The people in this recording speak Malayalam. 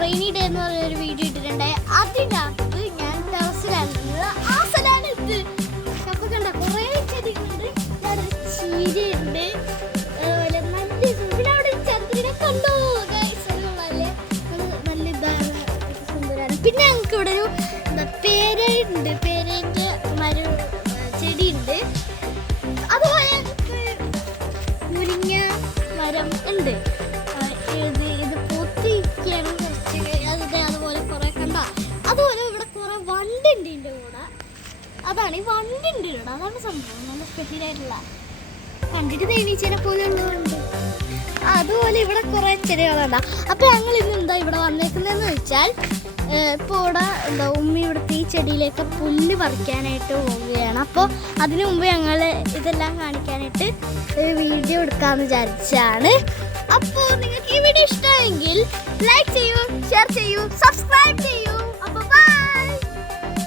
റെയിനി ഡേ എന്ന് പറഞ്ഞൊരു വീഡിയോ ഇട്ടിട്ടുണ്ടായി. അതിനകത്ത് ഞാൻ ടെറസിലായിരുന്നത്. ആ സ്ഥലമാണ് ഇത്. അപ്പൊ കണ്ട കുറേ ചെടികളുണ്ട്, ചീരയുണ്ട്, അതുപോലെ നല്ല പിന്നെ അവിടെ ചന്ദ്രനെ കണ്ടോ നല്ല ഇതാണ്, സുന്ദരാണ്. പിന്നെ ഞങ്ങൾക്ക് ഇവിടെ ഒരു പേരയുണ്ട്, പേരേൻ്റെ മരം ചെടിയുണ്ട്. അതുപോലെ ഞങ്ങൾക്ക് മുരിങ്ങ മരം ഉണ്ട്. ഇത് പൊത്തിരിക്കുകയാണ് അതിൻ്റെ. അതുപോലെ കുറേ കണ്ട. അതുപോലെ ഇവിടെ കുറേ വണ്ടുണ്ട് ഇതിൻ്റെ കൂടെ. അതാണ് ഈ വണ്ടുണ്ട് ഇവിടെ, അതാണ് സംഭവം. നല്ല സ്പെഷ്യലായിട്ടുള്ള കണ്ടിട്ട് തേനീച്ചേനെ പോലെ ഉള്ളതുണ്ട്. അതുപോലെ ഇവിടെ കുറേ ചെടികളുണ്ട്. അപ്പോൾ ഞങ്ങൾ ഇന്ന് എന്താ ഇവിടെ വന്നേക്കുന്നതെന്ന് വെച്ചാൽ, ഇപ്പോൾ ഇവിടെ എന്താ ഉമ്മി ഇവിടുത്തെ ഈ ചെടിയിലേക്ക് പുല്ല് പറിക്കാനായിട്ട് പോവുകയാണ്. അപ്പോൾ അതിനു മുമ്പ് ഞങ്ങൾ ഇതെല്ലാം കാണിക്കാനായിട്ട് ഒരു വീഡിയോ എടുക്കാമെന്ന് വിചാരിച്ചാണ്. അപ്പോൾ നിങ്ങൾക്ക് ഈ വീഡിയോ ഇഷ്ടമെങ്കിൽ ലൈക്ക് ചെയ്യൂ, ഷെയർ ചെയ്യൂ, സബ്സ്ക്രൈബ് ചെയ്യൂ.